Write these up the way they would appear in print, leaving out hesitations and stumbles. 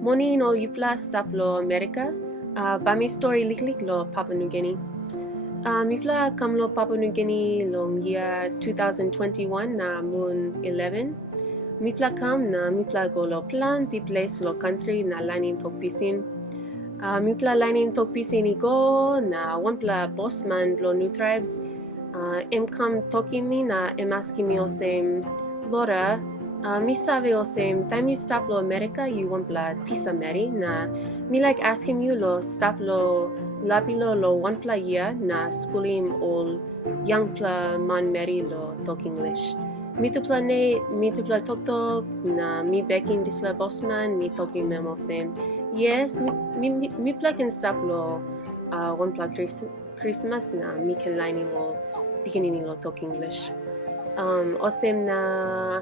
Moni no yupla stap lo America. Bami story liklik lo Papua New Guinea. Mipla kam lo Papua New Guinea long year 2021 na moon 11. Mipla kam na mipla go lo plan the place lo country na lining tok pisin. Mipla lining tok pisin go na wampla boss man lo new tribes. Em kam talking me na em asking me o same Laura. Mi sabe o same time you stop lo America you wampla tisa meri na me like asking you lo stop lo labilo lo wampla year na schooling all young pla man meri lo talk English. Mi tupla tok na mi begging disla boss man mi talking memo same. Yes, mi pla can stop lo wampla Christmas na mi can lining lo beginning lo talk English. Osem na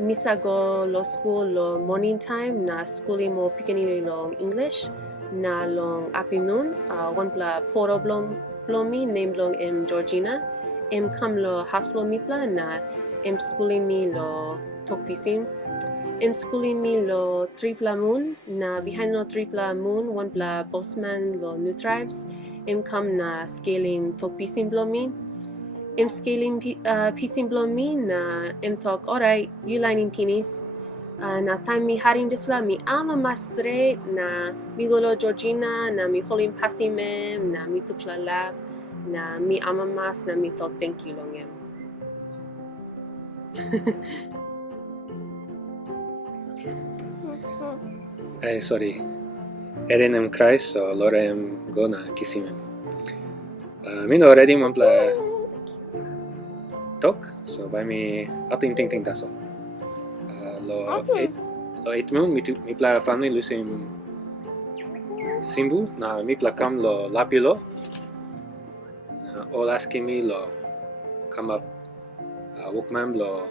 misa go lo school lo morning time na schooling mo beginning lo English na long afternoon wampla poro blomi name long em Georgina em kam lo hospital mipla na em schooling mi lo talk pisin. Em schooling mi lo tripla moon na behind lo tripla moon wampla bossman lo new tribes em kam na scaling talk pisin blomi. Em scaling pisin blomi na em talk alright you lining pinis na time mi haring disla mi ama mastre na mi golo Georgina na mi holim pasimem na mi tupla lab na mi ama mas na mi talk thank you long em. Sorry. Erenem Kreis so lorem gona kisimem. Min already wampla talk so by me ating ting taso. Lo 8 moon mi pla family lusim simbu na mi pla kam lo lapilo na all asking me lo come up workman lo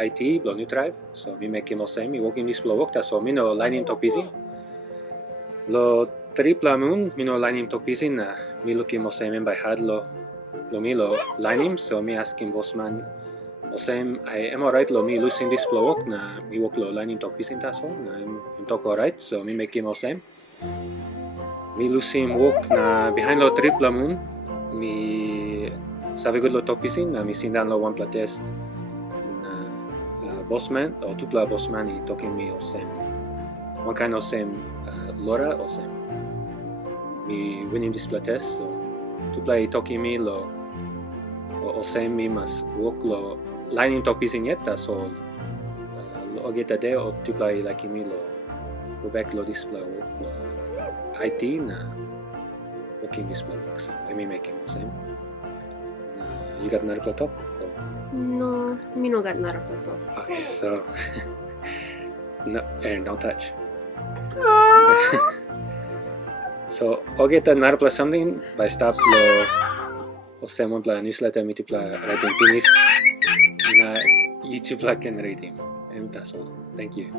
IT lo new tribe so mi make no same mi working this lo work ta so mi no lining talk busy lo tripla moon mi no lining talk busy na mi looking mo same by had lo mi lo lining so mi asking bossman o same I am alright lo mi losing this flow work na mi work lo lining talk pisin taso na em talk alright so mi make him o same mi losing work na behind lo tripla moon mi sabe good lo talk pisin na mi sindan lo one pla test na bossman o tupla bossman I talking me o same one kind of same Laura o same mi winning this pla test so tupla I talking me lo o same mi mas work lo lining talk pisin yet so lo ageta de o tupla I like me lo go back lo display work lo IT na working display work so I may make him the same. You got another talk? No, me no got another talk. Okay, so no, and don't touch. So ageta another something by stop lo o same one pla newsletter mi tupla writing pinis na YouTube like and reading and that's all. Thank you.